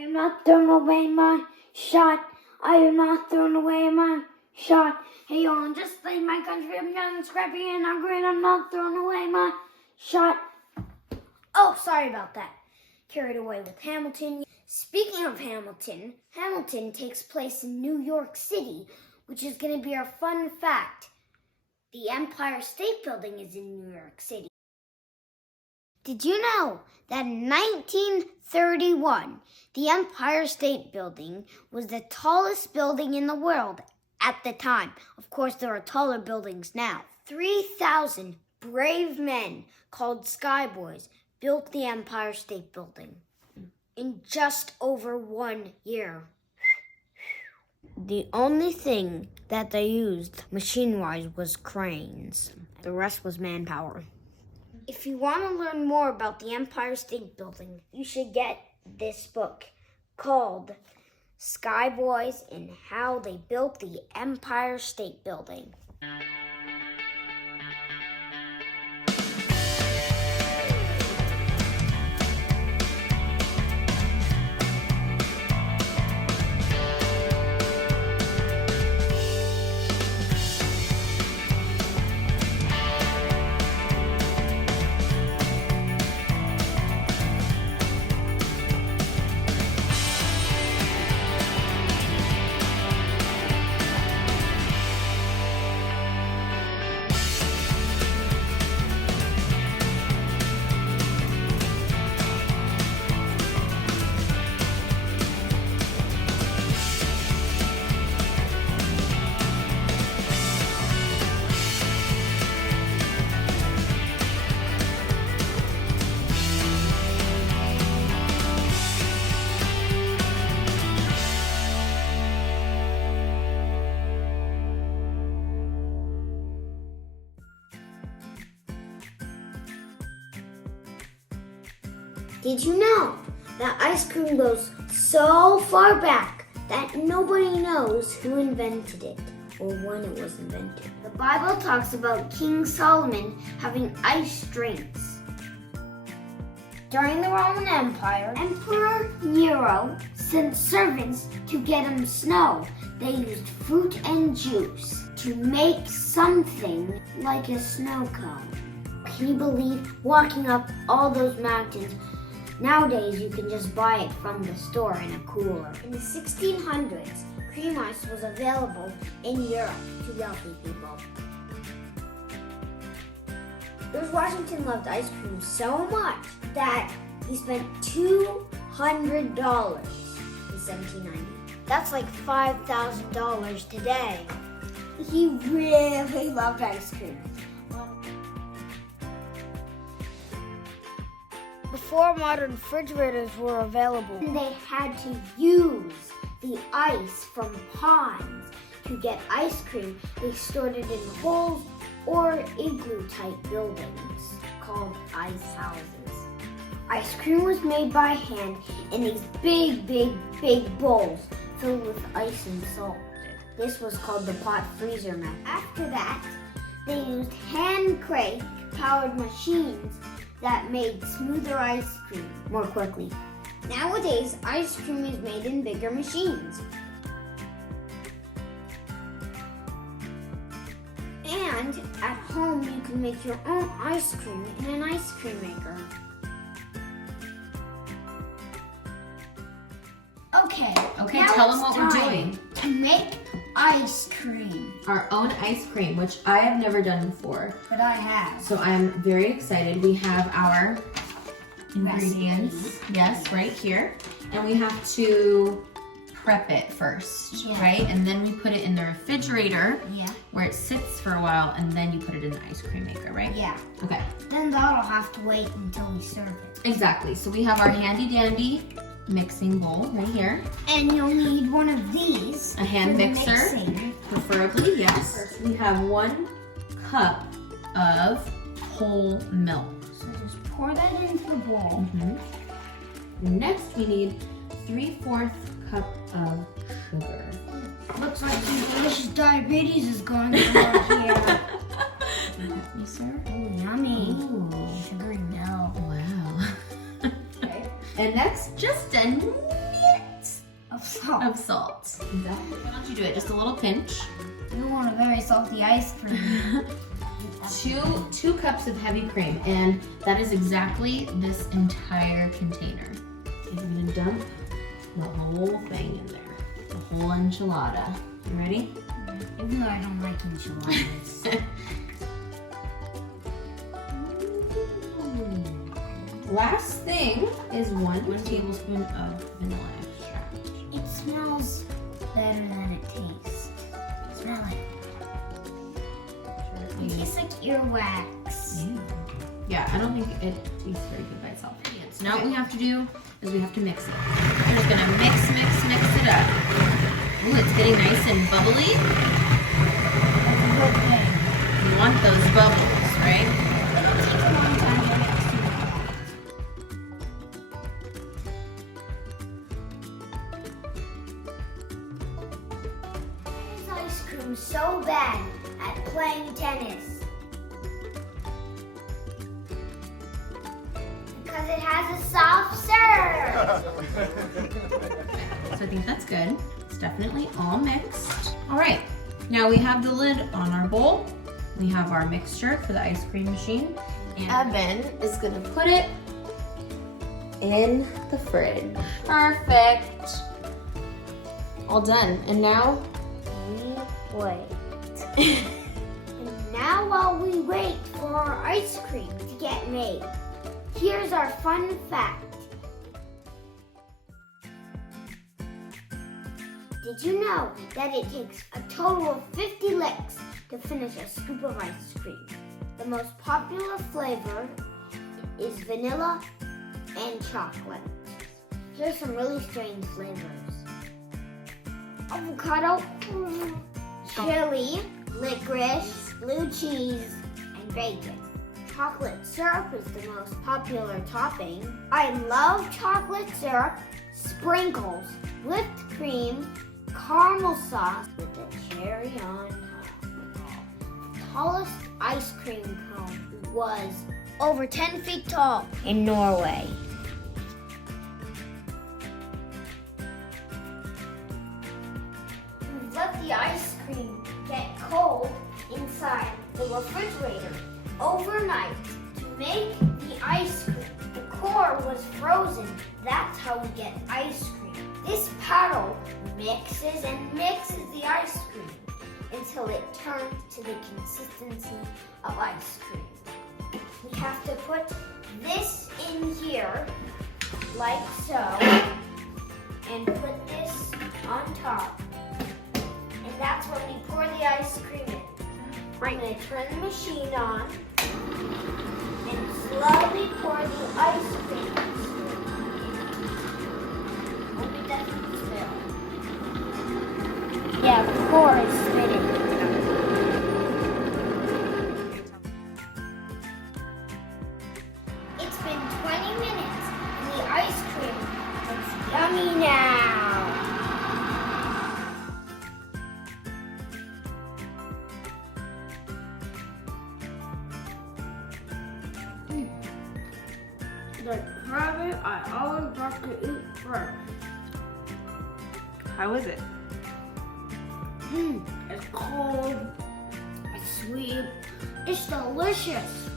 am not throwing away my shot. I am not throwing away my shot. Hey, y'all, just like my country, I'm young and scrappy and hungry, and I'm not throwing away my shot. Oh, sorry about that. Carried away with Hamilton. Speaking of Hamilton, Hamilton takes place in New York City, which is going to be our fun fact. The Empire State Building is in New York City. Did you know that in 1931, the Empire State Building was the tallest building in the world at the time? Of course, there are taller buildings now. 3,000 brave men called Skyboys built the Empire State Building in just over 1 year. The only thing that they used machine-wise was cranes. The rest was manpower. If you want to learn more about the Empire State Building, you should get this book called Skyboys and How They Built the Empire State Building. Did you know that ice cream goes so far back that nobody knows who invented it or when it was invented? The Bible talks about King Solomon having ice drinks. During the Roman Empire, Emperor Nero sent servants to get him snow. They used fruit and juice to make something like a snow cone. Can you believe walking up all those mountains? Nowadays, you can just buy it from the store in a cooler. In the 1600s, cream ice was available in Europe to wealthy people. George Washington loved ice cream so much that he spent $200 in 1790. That's like $5,000 today. He really loved ice cream. Before modern refrigerators were available, they had to use the ice from ponds to get ice cream. They stored it in holes or igloo-type buildings called ice houses. Ice cream was made by hand in these big bowls filled with ice and salt. This was called the pot freezer method. After that, they used hand crank-powered machines that made smoother ice cream more quickly. Nowadays, ice cream is made in bigger machines. And at home, you can make your own ice cream in an ice cream maker. Okay, now tell them it's what we're time doing. to make ice cream. Our own ice cream, which I have never done before. But I have. So I'm very excited. We have our ingredients, yes, right here. And we have to prep it first, right? And then we put it in the refrigerator where it sits for a while, and then you put it in the ice cream maker, right? Yeah. Okay. Then that'll have to wait until we serve it. Exactly. So we have our handy dandy mixing bowl right here. And you'll need one of these. A hand for the mixer, mixing. preferably, yes. First, we have 1 cup of whole milk. So just pour that into the bowl. Next, we need 3/4 cup of sugar. Looks like some delicious diabetes is going on over here. Yes, sir. Ooh, yummy. Ooh. Sugary milk. Wow. Okay. And next, just a of salt. Why don't you do it? Just a little pinch. You want a very salty ice cream. 2 cups of heavy cream, and that is exactly this entire container. I'm gonna dump the whole thing in there, the whole enchilada. You ready? Even though I don't like enchiladas. Last thing is 1 tablespoon of vanilla extract. It smells better than it tastes. Smell it. It tastes like earwax. Yeah, I don't think it tastes very good by itself. So now what we have to do is we have to mix it. We're just gonna mix it up. Ooh, it's getting nice and bubbly. That's a good thing. You want those bubbles, right? It'll take a long time to mix it. This ice cream so bad at playing tennis. Because it has a soft serve. So I think that's good. It's definitely all mixed. All right, now we have the lid on our bowl. We have our mixture for the ice cream machine. And Evan is gonna put it in the fridge. Perfect. All done. And now We wait. And now while we wait for our ice cream to get made, here's our fun fact. Did you know that it takes a total of 50 licks to finish a scoop of ice cream? The most popular flavor is vanilla and chocolate. Here's some really strange flavors. Avocado, chili, licorice, blue cheese, and bacon. Chocolate syrup is the most popular topping. I love chocolate syrup, sprinkles, whipped cream, caramel sauce with a cherry on top. The tallest ice cream cone was over 10 feet tall in Norway. We let the ice cream get cold inside the refrigerator overnight to make the ice cream. The core was frozen. That's how we get ice cream. This paddle mixes and mixes the ice cream until it turns to the consistency of ice cream. We have to put this in here, like so, and put this on top. And that's when we pour the ice cream in. Right. I'm going to turn the machine on and slowly pour the ice cream in. Only doesn't spill. Yeah, the core is spinning. It's been 20 minutes and the ice cream looks yummy now. The rabbit I always like to eat first. how is it? It's cold, it's sweet, it's delicious.